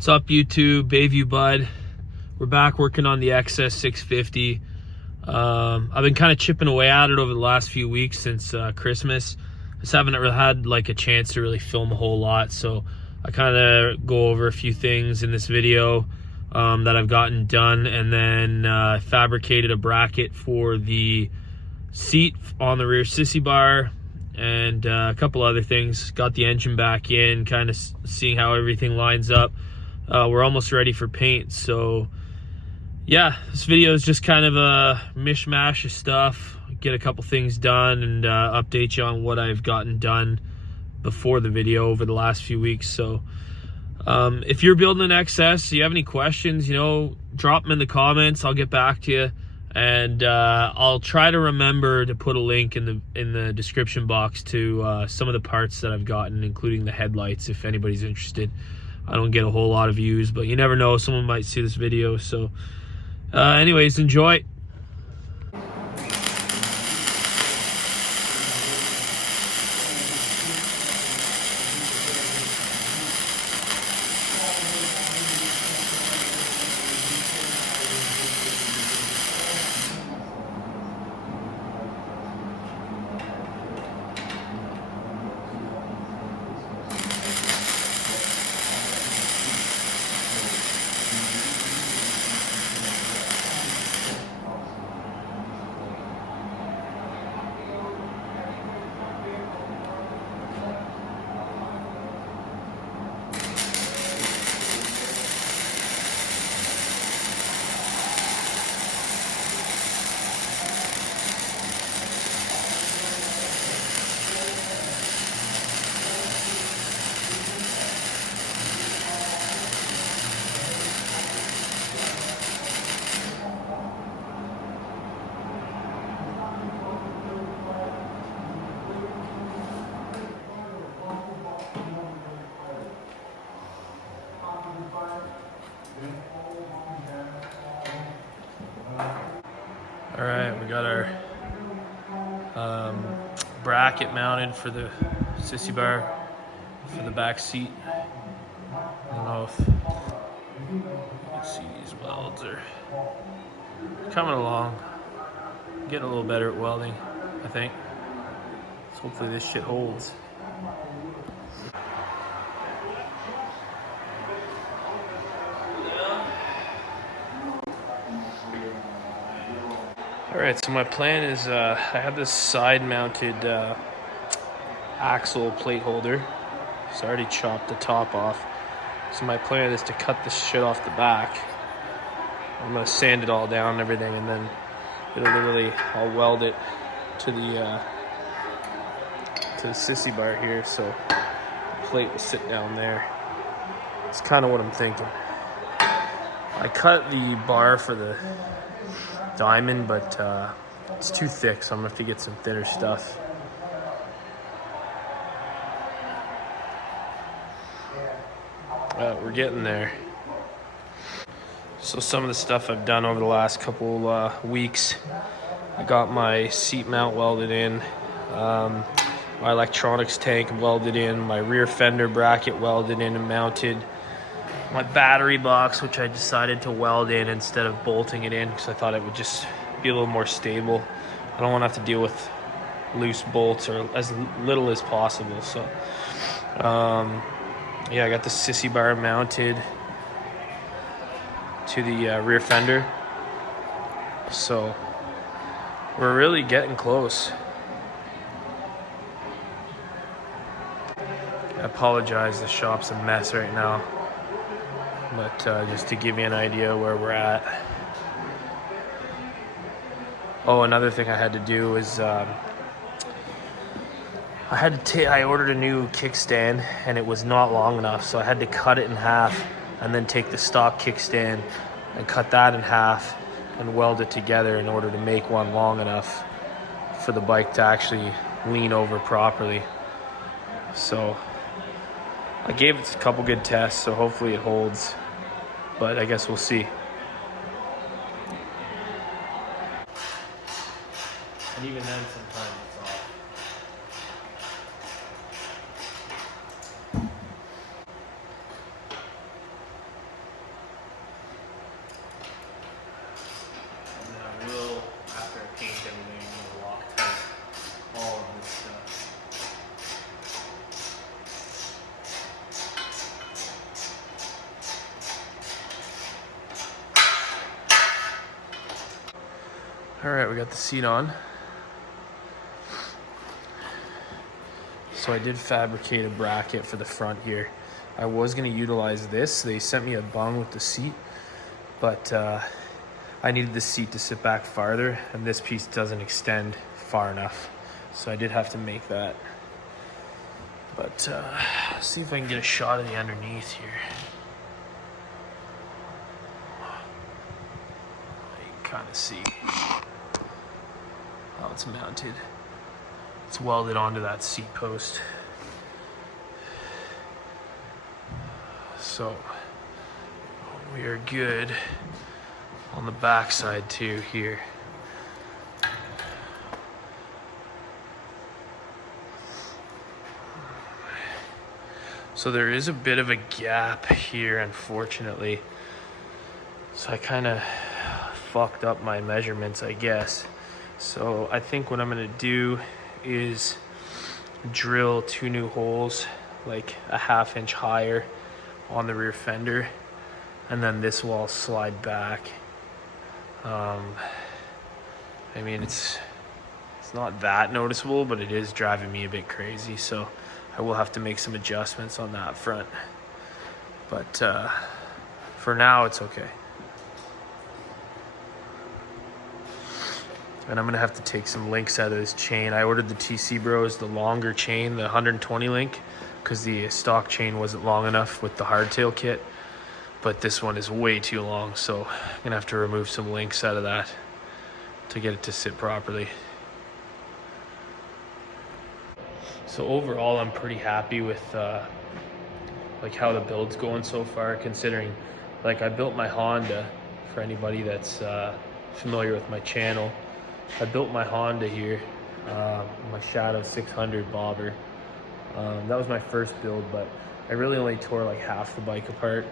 What's up, YouTube? Bayview Bud. We're back working on the XS650. I've been kind of chipping away at it over the last few weeks since Christmas. I just haven't really had like a chance to really film a whole lot, so I kind of go over a few things in this video that I've gotten done, and then fabricated a bracket for the seat on the rear sissy bar, and a couple other things. Got the engine back in, kind of seeing how everything lines up. We're almost ready for paint, so yeah, this video is just kind of a mishmash of stuff. Get a couple things done and update you on what I've gotten done before the video over the last few weeks. So if you're building an XS, you have any questions, you know, drop them in the comments. I'll get back to you, and I'll try to remember to put a link in the description box to some of the parts that I've gotten, including the headlights, if anybody's interested. I don't get a whole lot of views, but you never know, someone might see this video. So anyways, enjoy. All right, we got our bracket mounted for the sissy bar for the back seat. I don't know if you can see these welds are coming along. Getting a little better at welding, I think. So hopefully this shit holds. Alright, so my plan is I have this side mounted axle plate holder. So I already chopped the top off. So my plan is to cut this shit off the back. I'm going to sand it all down and everything, and then I'll weld it to the sissy bar here, so the plate will sit down there. It's kind of what I'm thinking. I cut the bar for the diamond, but it's too thick, so I'm gonna have to get some thinner stuff. We're getting there. So some of the stuff I've done over the last couple weeks, I got my seat mount welded in, my electronics tank welded in, my rear fender bracket welded in and mounted, my battery box, which I decided to weld in instead of bolting it in because I thought it would just be a little more stable. I don't want to have to deal with loose bolts, or as little as possible. So yeah, I got the sissy bar mounted to the rear fender, so we're really getting close. I apologize, the shop's a mess right now, but just to give you an idea where we're at. Oh, another thing I had to do is I ordered a new kickstand, and it was not long enough, so I had to cut it in half and then take the stock kickstand and cut that in half and weld it together in order to make one long enough for the bike to actually lean over properly. So I gave it a couple good tests, so hopefully it holds, but I guess we'll see. And even then, sometimes it's off. All right, we got the seat on. So I did fabricate a bracket for the front here. I was gonna utilize this. They sent me a bung with the seat, but I needed the seat to sit back farther, and this piece doesn't extend far enough. So I did have to make that. But see if I can get a shot of the underneath here. You can kind of see how it's mounted. It's welded onto that seat post. So we are good on the back side too here. So there is a bit of a gap here, unfortunately. So I kind of fucked up my measurements, I guess. So I think what I'm gonna do is drill 2 new holes, like a 1/2 inch higher on the rear fender, and then this will all slide back. I mean, it's not that noticeable, but it is driving me a bit crazy, so I will have to make some adjustments on that front. But for now, it's okay. And I'm gonna have to take some links out of this chain. I ordered the TC Bros, the longer chain, the 120 link, because the stock chain wasn't long enough with the hardtail kit. But this one is way too long, so I'm gonna have to remove some links out of that to get it to sit properly. So overall, I'm pretty happy with like how the build's going so far, considering like I built my Honda. For anybody that's familiar with my channel, I built my Honda here, my Shadow 600 bobber. That was my first build, but I really only tore like half the bike apart.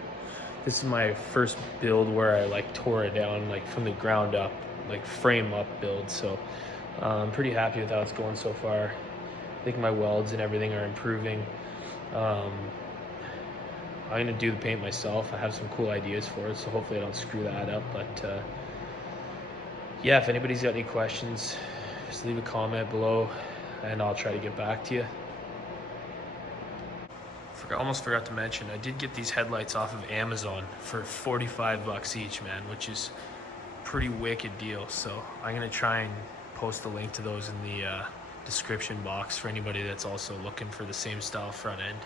This is my first build where I like tore it down like from the ground up, like frame up build. So I'm pretty happy with how it's going so far. I think my welds and everything are improving. I'm gonna do the paint myself. I have some cool ideas for it, so hopefully I don't screw that up. But yeah, if anybody's got any questions, just leave a comment below and I'll try to get back to you. Almost forgot to mention, I did get these headlights off of Amazon for 45 bucks each, man, which is a pretty wicked deal. So I'm gonna try and post a link to those in the description box for anybody that's also looking for the same style front end.